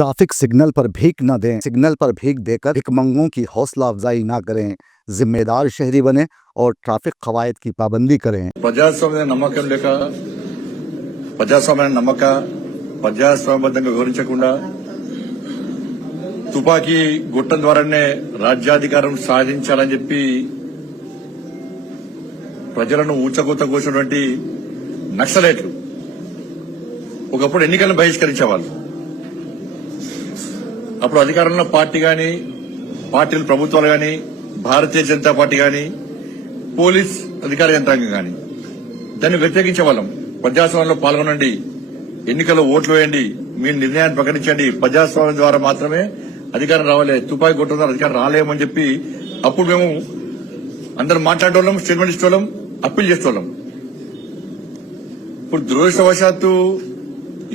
Traffic signal पर भीख न दें, सिग्नल पर भीख देकर भिखमंगों की हौसला अफजाई न करें, जिम्मेदार शहरी बने और ट्रैफिक कवायद की पाबंदी करें। ప్రజాస్వామ్య నమ్మకం లేక ప్రజాస్వామ్యబద్ధంగా వివరించకుండా తుపాకీ గుట్టం ద్వారానే రాజ్యాధికారం సాధించాలని చెప్పి ప్రజలను ఊచకూత కోసినటువంటి నక్సలైట్లు ఒకప్పుడు ఎన్నికలను బహిష్కరించేవాళ్ళు. అప్పుడు అధికారంలో పార్టీ గాని, పార్టీలు ప్రభుత్వాలు గాని, భారతీయ జనతా పార్టీ గాని, పోలీస్ అధికార యంత్రాంగం గాని దాన్ని వ్యతిరేకించే వాళ్ళం. ప్రజాస్వామ్యంలో పాల్గొనండి, ఎన్నికల్లో ఓట్లు వేయండి, మీ నిర్ణయాన్ని ప్రకటించండి, ప్రజాస్వామ్యం ద్వారా మాత్రమే అధికారం రావాలి, తుపాకీ కొట్టడం అధికారం రాలేమని చెప్పి అప్పుడు మేము అందరం మాట్లాడేవాళ్ళం, స్టేట్మెంట్ ఇచ్చేవాళ్ళం, అప్పీల్ చేసేవాళ్ళం. ఇప్పుడు దురదృష్టవశాత్తు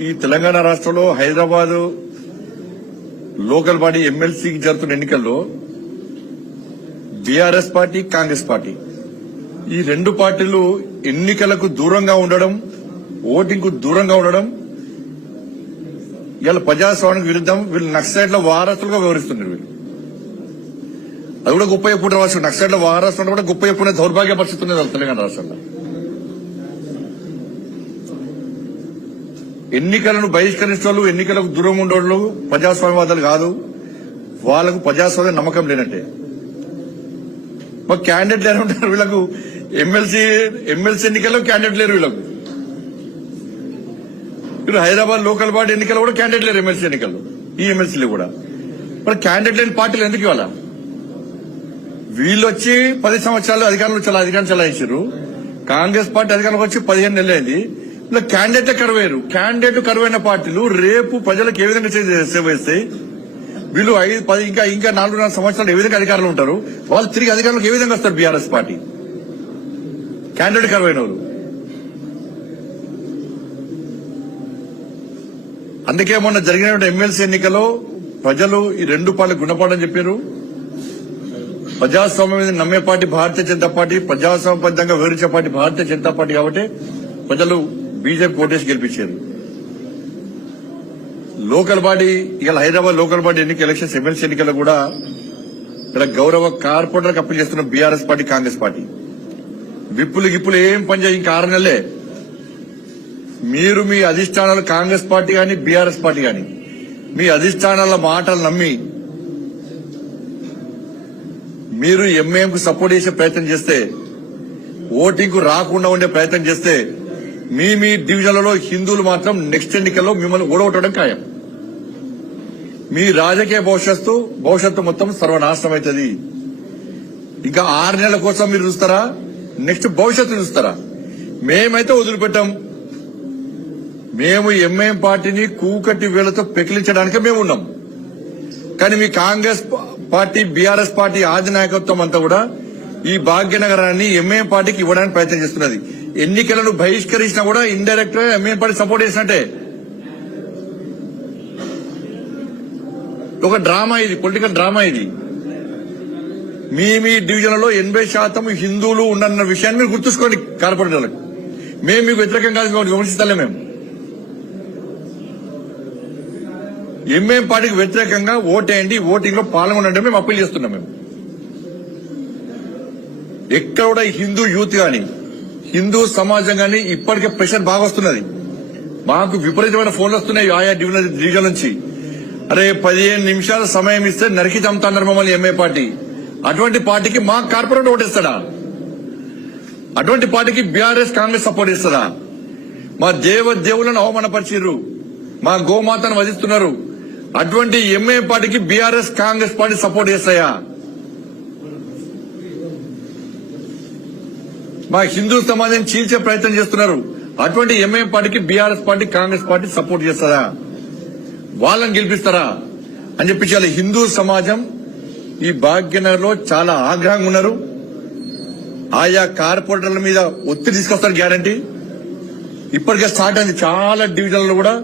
ఈ తెలంగాణ రాష్ట్రంలో హైదరాబాద్ లోకల్ బాడీ ఎమ్మెల్సీకి జరుగుతున్న ఎన్నికల్లో బీఆర్ఎస్ పార్టీ, కాంగ్రెస్ పార్టీ ఈ రెండు పార్టీలు ఎన్నికలకు దూరంగా ఉండడం, ఓటింగ్ కు దూరంగా ఉండడం, ఇలా ప్రజాస్వామ్యానికి విరుద్ధం. వీళ్ళు నక్సలైట్ల వారసులుగా వ్యవహరిస్తున్నారు. వీళ్ళు అది కూడా గొప్ప చెప్పుకుంటారు. రాష్ట్రం నక్సలైట్ల వారసులు కూడా గొప్ప చెప్పుకునే దౌర్భాగ్య పరిస్థితి ఉన్నది తెలంగాణ రాష్ట్రంలో. ఎన్నికలను బహిష్కరించే వాళ్ళు, ఎన్నికలకు దూరం ఉండేవాళ్ళు ప్రజాస్వామ్యవాదాలు కాదు. వాళ్ళకు ప్రజాస్వామ్య నమ్మకం లేనట్టే. మాకు క్యాండిడేట్ లేరు ఉంటారు. వీళ్ళకు ఎమ్మెల్సీ ఎన్నికల్లో క్యాండిడేట్ లేరు. వీళ్ళకు వీళ్ళు హైదరాబాద్ లోకల్ బాడీ ఎన్నికల్లో కూడా క్యాండిడేట్ లేరు. ఎమ్మెల్సీ ఎన్నికల్లో ఈ ఎమ్మెల్సీలు కూడా మరి క్యాండిడేట్ లేని పార్టీలు ఎందుకు ఇవ్వాలా? వీళ్ళు వచ్చి 10 సంవత్సరాలు అధికారం చలాయించారు. కాంగ్రెస్ పార్టీ అధికారంలోకి వచ్చి 15 నెలలు అయింది. ఇలా క్యాండిడేట్ కరువయ్యారు. క్యాండిడేట్ కరువైన పార్టీలు రేపు ప్రజలకు ఏ విధంగా సేవ చేస్తాయి? వీళ్ళు 5, 10 ఇంకా 4 సంవత్సరాలు ఏ విధంగా అధికారంలో ఉంటారు? వాళ్ళు తిరిగి అధికారంలోకి ఏ విధంగా వస్తారు? బీఆర్ఎస్ పార్టీ క్యాండిడేట్ కరువైన వాళ్ళు. అందుకే మొన్న జరిగిన ఎమ్మెల్సీ ఎన్నికలో ప్రజలు ఈ రెండు పార్టీలు గుణపాఠం చెప్పారు. ప్రజాస్వామ్యం మీద నమ్మే పార్టీ భారతీయ జనతా పార్టీ, ప్రజాస్వామ్యబద్ధంగా వివరించే పార్టీ భారతీయ జనతా పార్టీ కాబట్టి ప్రజలు బీజేపీ ఓటేసి గెలిపించారు. లోకల్ బాడీ ఇవాళ Hyderabad local body elections MLC ఎన్నికల్లో కూడా ఇక్కడ గౌరవ కార్పొరేటర్లకు అప్పీల్ చేస్తున్న బీఆర్ఎస్ పార్టీ, కాంగ్రెస్ పార్టీ విప్పులు ఏం పనిచేయ ఇంకా 6 నెలలే. మీరు మీ అధిష్టానాలు కాంగ్రెస్ పార్టీ గాని, బీఆర్ఎస్ పార్టీ గాని మీ అధిష్టానాల మాటలు నమ్మి మీరు ఎంఐఎంకు సపోర్ట్ చేసే ప్రయత్నం చేస్తే, ఓటింగ్ కు రాకుండా ఉండే ప్రయత్నం చేస్తే మీ డివిజన్లలో హిందువులు మాత్రం నెక్స్ట్ ఎన్నికల్లో మిమ్మల్ని ఓడగొట్టడం ఖాయం. మీ రాజకీయ భవిష్యత్తు మొత్తం సర్వనాశనం అవుతుంది. ఇంకా 6 నెలల కోసం మీరు చూస్తారా? నెక్స్ట్ భవిష్యత్తు చూస్తారా? మేమైతే వదిలిపెట్టాం. మేము ఎంఐఎం పార్టీని కూకట్టి వేళ్లతో పెకిలించడానికే మేము ఉన్నాం. కానీ మీ కాంగ్రెస్ పార్టీ, బీఆర్ఎస్ పార్టీ ఆధినాయకత్వం అంతా కూడా ఈ భాగ్యనగరాన్ని ఎంఐఎం పార్టీకి ఇవ్వడానికి ప్రయత్నం చేస్తున్నది. ఎన్నికలను బహిష్కరించినా కూడా ఇండైరెక్ట్ గా ఎంఐఎం పార్టీ సపోర్ట్ చేసినట్టే. ఒక డ్రామా ఇది, పొలిటికల్ డ్రామా ఇది. మీ డివిజన్లలో 80% హిందువులు ఉండన్న విషయాన్ని మీరు గుర్తుంచుకోండి. కార్పొరేటర్లకు మేము మీకు వ్యతిరేకంగా విమర్శిస్తలే. మేము ఎంఐఎం పార్టీకి వ్యతిరేకంగా ఓటేయండి, ఓటింగ్ లో పాల్గొనండి మేము అప్పీల్ చేస్తున్నాం. మేము ఎక్కడ కూడా హిందూ యూత్ గాని, హిందూ సమాజం గాని ఇప్పటికే ప్రెషర్ బాగా వస్తున్నది. మాకు విపరీతమైన ఫోన్లు వస్తున్నాయి ఆయా డివిజన్ నుంచి. అరే 15 నిమిషాల సమయం ఇస్తే నరికి చంపుతున్నారు మమ్మల్ని ఎంఐ పార్టీ. అటువంటి పార్టీకి మా కార్పొరేటర్ ఓటేస్తాడా? అటువంటి పార్టీకి బీఆర్ఎస్, కాంగ్రెస్ సపోర్ట్ ఇస్తారా? మా దేవులను అవమానపరిచిర్రు, మా గోమాతను వధిస్తున్నారు. అటువంటి ఎంఐ పార్టీకి బీఆర్ఎస్, కాంగ్రెస్ పార్టీ సపోర్ట్ చేస్తాయా? మా హిందూ సమాజాన్ని చీల్చే ప్రయత్నం చేస్తున్నారు. అటువంటి ఎంఐఎం పార్టీకి BRS party, Congress party support చేస్తారా? వాళ్ళని గెలిపిస్తారా అని చెప్పించాలి. హిందూ సమాజం ఈ భాగ్యనగర్ లో చాలా ఆగ్రహంగా ఉన్నారు. ఆయా కార్పొరేటర్ల మీద ఒత్తిడి తీసుకొస్తారు గ్యారంటీ. ఇప్పటికే స్టార్ట్ అయింది చాలా డివిజన్లలో కూడా.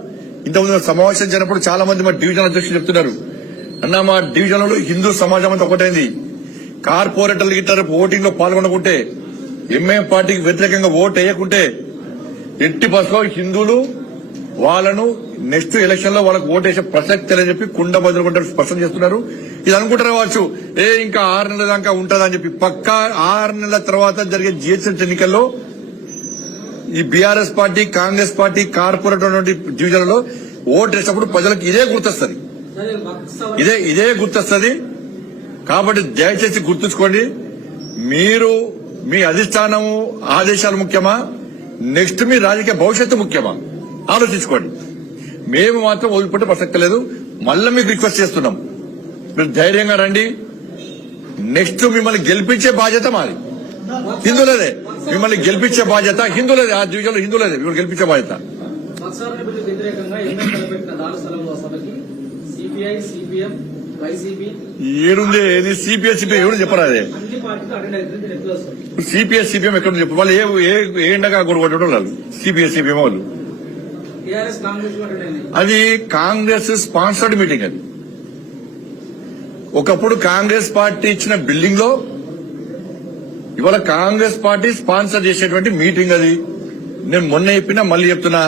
ఇంతకుముందు సమావేశం జరిగినప్పుడు చాలా మంది మా డివిజన్ అధ్యక్షులు చెప్తున్నారు, అన్న మా డివిజన్లలో హిందూ సమాజం అంతా ఒకటైంది. కార్పొరేటర్లు గిట్టారు ఓటింగ్ లో పాల్గొనకుంటే, ఎంఐఎం పార్టీకి వ్యతిరేకంగా ఓటు వేయకుంటే ఎట్టి బస్సులో హిందువులు వాళ్ళను నెక్స్ట్ ఎలక్షన్ లో వాళ్ళకు ఓటేసే ప్రసక్తి లేదని చెప్పి కుండ బదులుకుంటారు స్పష్టం చేస్తున్నారు. ఇది అనుకుంటారు కావచ్చు, ఇంకా 6 నెలల దాకా ఉంటుందని చెప్పి. పక్కా 6 నెలల తర్వాత జరిగే జిహెచ్ఎంసీ ఎన్నికల్లో ఈ BRS party, Congress party corporate డివిజన్లలో ఓటు వేసినప్పుడు ప్రజలకు ఇదే గుర్తొస్తుంది, ఇదే గుర్తొస్తుంది. కాబట్టి దయచేసి గుర్తుంచుకోండి, మీరు మీ అధిష్టానము ఆదేశాలు ముఖ్యమా, నెక్స్ట్ మీ రాజకీయ భవిష్యత్తు ముఖ్యమా ఆలోచించుకోండి. మేము మాత్రం వదిలిపెట్టే ప్రసక్తి లేదు. మళ్ళీ మీకు రిక్వెస్ట్ చేస్తున్నాం, మీరు ధైర్యంగా రండి. నెక్స్ట్ మిమ్మల్ని గెలిపించే బాధ్యత మాది. హిందువులదే మిమ్మల్ని గెలిపించే బాధ్యత, హిందువులదే. ఆ డివిజన్లో హిందువులదే మిమ్మల్ని గెలిపించే బాధ్యత. ఏడుంది సిపిఎస్ సిపిఎం ఎవరు చెప్పరా? అదే సిపిఎస్ సిపిఎం ఎక్కడ చెప్పు. వాళ్ళు ఏ ఎండగా గొడవడం వాళ్ళు సిపిఎస్ సిపిఎం వాళ్ళు. అది కాంగ్రెస్ స్పాన్సర్డ్ మీటింగ్. అది ఒకప్పుడు కాంగ్రెస్ పార్టీ ఇచ్చిన బిల్డింగ్ లో ఇవాళ కాంగ్రెస్ పార్టీ స్పాన్సర్ చేసేటువంటి మీటింగ్. అది నేను మొన్న చెప్పినా మళ్ళీ చెప్తున్నా,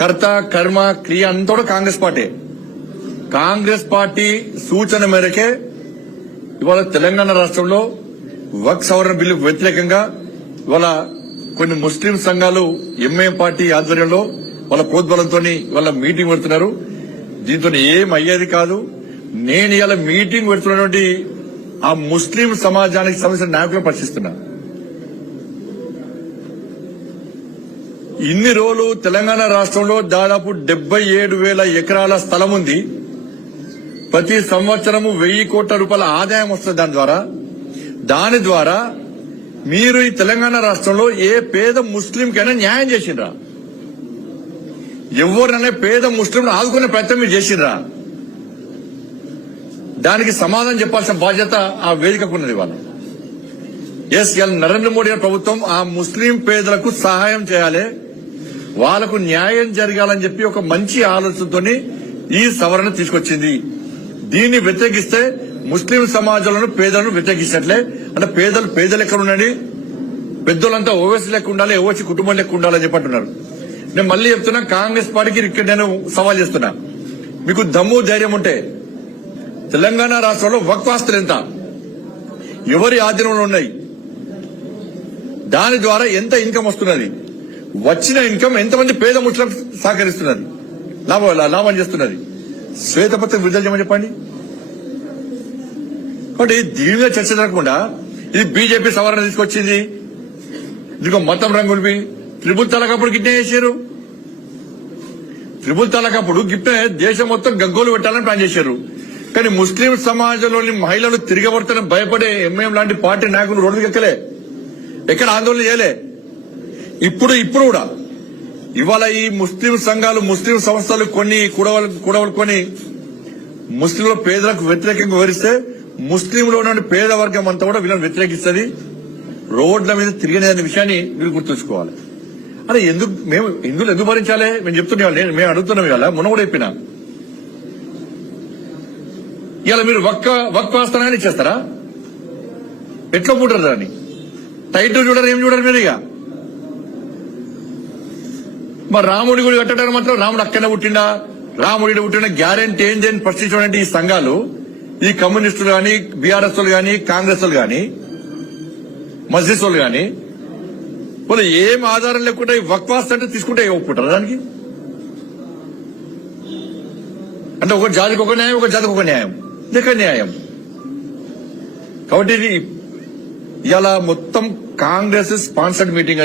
కర్త కర్మ క్రియ అంతా కూడా కాంగ్రెస్ పార్టీ. కాంగ్రెస్ పార్టీ సూచన మేరకే ఇవాళ తెలంగాణ రాష్ట్రంలో వక్ఫ్ సవరణ బిల్లుకు వ్యతిరేకంగా ఇవాళ కొన్ని ముస్లిం సంఘాలు ఎంఐఎం పార్టీ ఆధ్వర్యంలో వాళ్ళ ప్రోద్బలంతో వాళ్ళ మీటింగ్ పెడుతున్నారు. దీంతో ఏం అయ్యేది కాదు. నేను ఇవాళ మీటింగ్ పెడుతున్నటువంటి ఆ ముస్లిం సమాజానికి సంబంధించిన నాయకులను ప్రశ్నిస్తున్నా. ఇన్ని రోజులు తెలంగాణ రాష్ట్రంలో దాదాపు 77,000 ఎకరాల స్థలం ఉంది. ప్రతి సంవత్సరము 1,000 కోట్ల రూపాయల ఆదాయం వస్తుంది దాని ద్వారా మీరు ఈ తెలంగాణ రాష్ట్రంలో ఏ పేద ముస్లింకైనా న్యాయం చేసిండ్రా? ఎవరినైనా పేద ముస్లింను ఆదుకునే ప్రయత్నం మీరు చేసిండ్రా? దానికి సమాధానం చెప్పాల్సిన బాధ్యత ఆ వేదికకున్నది. ఇవాళ నరేంద్ర మోడీ గారి ప్రభుత్వం ఆ ముస్లిం పేదలకు సహాయం చేయాలి, వాళ్లకు న్యాయం జరగాలని చెప్పి ఒక మంచి ఆలోచనతో ఈ సవరణ తీసుకొచ్చింది. దీన్ని వ్యతిరేకిస్తే ముస్లిం సమాజంలోనూ పేదలను వ్యతిరేకించట్లే. అంటే పేదలు ఎక్కడ ఉండండి, పెద్దోళ్ళంతా ఓవైసీ లెక్క ఉండాలి, ఓవైసీ కుటుంబం లెక్క ఉండాలని చెప్పంటున్నారు. నేను మళ్ళీ చెప్తున్నా, కాంగ్రెస్ పార్టీకి ఇక్కడ నేను సవాల్ చేస్తున్నా, మీకు దమ్ము ధైర్యం ఉంటే తెలంగాణ రాష్ట్రంలో వక్ఫ్ ఆస్తులు ఎంత, ఎవరి ఆధీనంలో ఉన్నాయి, దాని ద్వారా ఎంత ఇన్కమ్ వస్తున్నది, వచ్చిన ఇన్కమ్ ఎంతమంది పేద ముస్లిం సహకరిస్తున్నది, లాభం చేస్తున్నది, శ్వేతపత్రం విడుదల చేయమని చెప్పండి. కాబట్టి దీని మీద చర్చ జరగకుండా ఇది బీజేపీ సవరణ తీసుకొచ్చింది, ఇదిగో మతం రంగులవి. త్రిపుల్ తలకప్పుడు గిట్నే చేశారు. త్రిపుల్ తలకప్పుడు గిట్నే దేశం మొత్తం గగ్గోలు పెట్టాలని ప్లాన్ చేశారు. కానీ ముస్లిం సమాజంలోని మహిళలు తిరగబడుతున్న భయపడే ఎంఐఎం లాంటి పార్టీ నాయకులు రోడ్డుకి ఎక్కలే, ఎక్కడ ఆందోళన చేయలే. ఇప్పుడు కూడా ఇవాళ ఈ ముస్లిం సంఘాలు, ముస్లిం సంస్థలు కొన్ని కూడవలు కొని ముస్లింల పేదలకు వ్యతిరేకంగా వివరిస్తే ముస్లింలో ఉన్న పేద వర్గం అంతా కూడా వీళ్ళని వ్యతిరేకిస్తుంది, రోడ్ల మీద తిరిగిన విషయాన్ని మీరు గుర్తుంచుకోవాలి. అరే మేము హిందువులు ఎందుకు భరించాలి? మేము చెప్తున్నాం, మేము అడుగుతున్నాం. ఇవాళ మొన్న కూడా చెప్పినా, ఇవాళ మీరు వక్ఫ్ ఆస్థానాన్ని ఇచ్చేస్తారా? ఎట్లా పుట్టరు దాన్ని? టైటిల్ చూడరు, ఏం చూడరు మీరు. ఇక మరి రాముడి గుడి కట్టడానికి మాత్రం రాముడు అక్కడనే పుట్టిండా, రాముడి పుట్టిన గ్యారెంటీ ఏంటి అని ప్రశ్నించడానికి ఈ సంఘాలు, ఈ కమ్యూనిస్టులు గాని, బీఆర్ఎస్ లు గాని, కాంగ్రెస్ లు గాని, మస్జిద్ వాళ్ళు గాని, వాళ్ళు ఏం ఆధారం లేకుండా వక్ఫ్ ఆస్తి అంటే తీసుకుంటే ఒప్పుకుంటారు దానికి. అంటే ఒక జాతికి ఒక న్యాయం, ఒక జాతికి ఒక న్యాయం, ఇదే న్యాయం. కాబట్టి ఇది ఇలా మొత్తం కాంగ్రెస్ స్పాన్సర్డ్ మీటింగ్.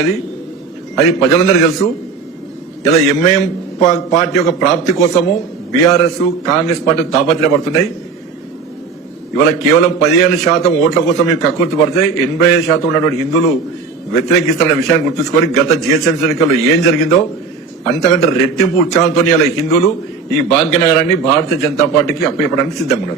అది ప్రజలందరికీ తెలుసు. ఇలా ఎంఐఎం పార్టీ యొక్క ప్రాప్తి కోసము బీఆర్ఎస్, కాంగ్రెస్ పార్టీ తాపత్రయపడుతున్నాయి. ఇవాళ కేవలం 15% ఓట్ల కోసం మీరు కక్కుర్తి పడితే 85% ఉన్నటువంటి హిందువులు వ్యతిరేకిస్తున్న విషయాన్ని గుర్తుంచుకొని గత జిహెచ్ఎంసీ ఎన్నికల్లో ఏం జరిగిందో అంతకంటే రెట్టింపు ఉత్సాహంతో ఇలా హిందువులు ఈ భాగ్యనగరాన్ని భారతీయ జనతా పార్టీకి అప్పచెప్పడానికి సిద్ధంగా ఉన్నారు.